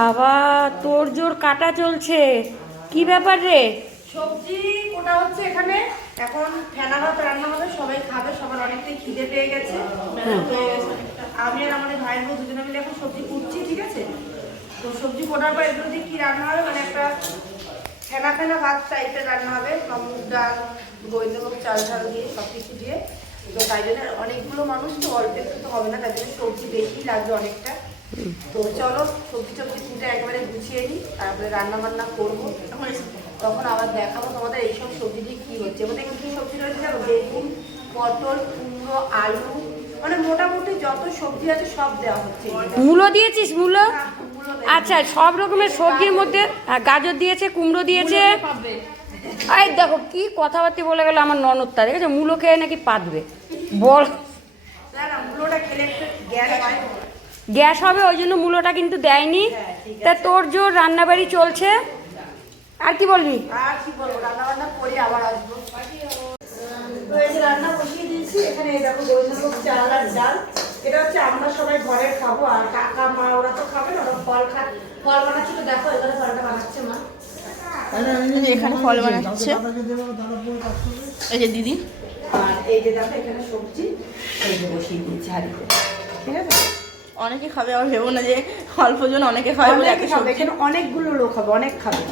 বাবা তোর জোর কাটা চলছে। কি ব্যাপার রে? সবজি কোটা হচ্ছে এখানে। এখন ফেনা ভাত রান্না হবে সবাই খাবে সবার অনেকটাই খিদে পেয়ে গেছে। আমি আর আমাদের ভাইয়ের বউ দুজনে মিলে এখন সবজি কুটছি ঠিক আছে? তো সবজি কোটার পর এগুলো দিয়ে কি রান্না হবে? মানে একটা ফেনা ফেনা ভাত টাইপের রান্না হবে। মুগ ডাল গোবিন্দভোগ চাল ঝাল দিয়ে সব কিছু দিয়ে। তো তাই জন্য অনেকগুলো মানুষ তো অল্প একটু তো হবে না তাই জন্য সবজি বেশি লাগবে অনেকটা। তো চলো সবজি গুছিয়ে নিই তারপরে রান্না বান্না করব। তখন আবার দেখাবো তোমাদের এইসব সবজি দিয়ে কি হচ্ছে। মানে কি সবজি রয়েছে জানো বেগুন পটল কুমড়ো আলু মানে মোটামুটি যত সবজি আছে সব দেওয়া হচ্ছে। মূলো দিয়েছিস মূলো? হ্যাঁ, আচ্ছা সব রকমের সবজির মধ্যে আহ, গাজর দিয়েছে কুমড়ো দিয়েছে। এই দেখো কি কথাবার্তা বলে গেল আমার ননদটা। দেখেছ? মূলো খেয়ে নাকি পাতবে। বল। গ্যাস হবে ওই জন্য মূলোটা কিন্তু দেয়নি। হ্যাঁ, তা তোর জোর রান্নাবাড়ি চলছে? আর কি বলবি? আর কি বলব রান্না বান্না করে আবার আসব। তো এই যে রান্না বসিয়ে দিয়েছি এখানে দেখো গোবিন্দভোগ চাল আর ডাল। এটা হচ্ছে আমরা সবাই ঘরে খাব আর কাকা মা ওরা তো খাবে না ওরা ফল খা ফল বানাচ্ছি তো দেখো এখানে ফলটা বানাচ্ছে মা। এখানে ফল বানাচ্ছে। এই যে দিদি। আর এই যে দেখো এখানে সবজি এই যে বসিয়ে দিয়েছি হাঁড়িতে। ঠিক আছে? অনেকে খাবে আমি ভেবো না যে অল্প জন অনেকে খাবে বলে অনেকে খাবে এখানে অনেকগুলো লোক হবে অনেক খাবে।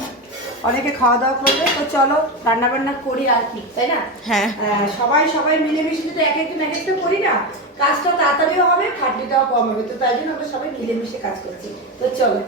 অনেকে খাওয়া দাওয়া করবে তো চলো রান্না বান্না করি আর কি তাই না? হ্যাঁ। সবাই সবাই সবাই মিলেমিশে তো এক একজন এক একটা করি না কাজটা তাড়াতাড়িও হবে খাটনিটাও কম হবে তো তাই জন্য আমরা সবাই মিলেমিশে কাজ করছি। তো চলো।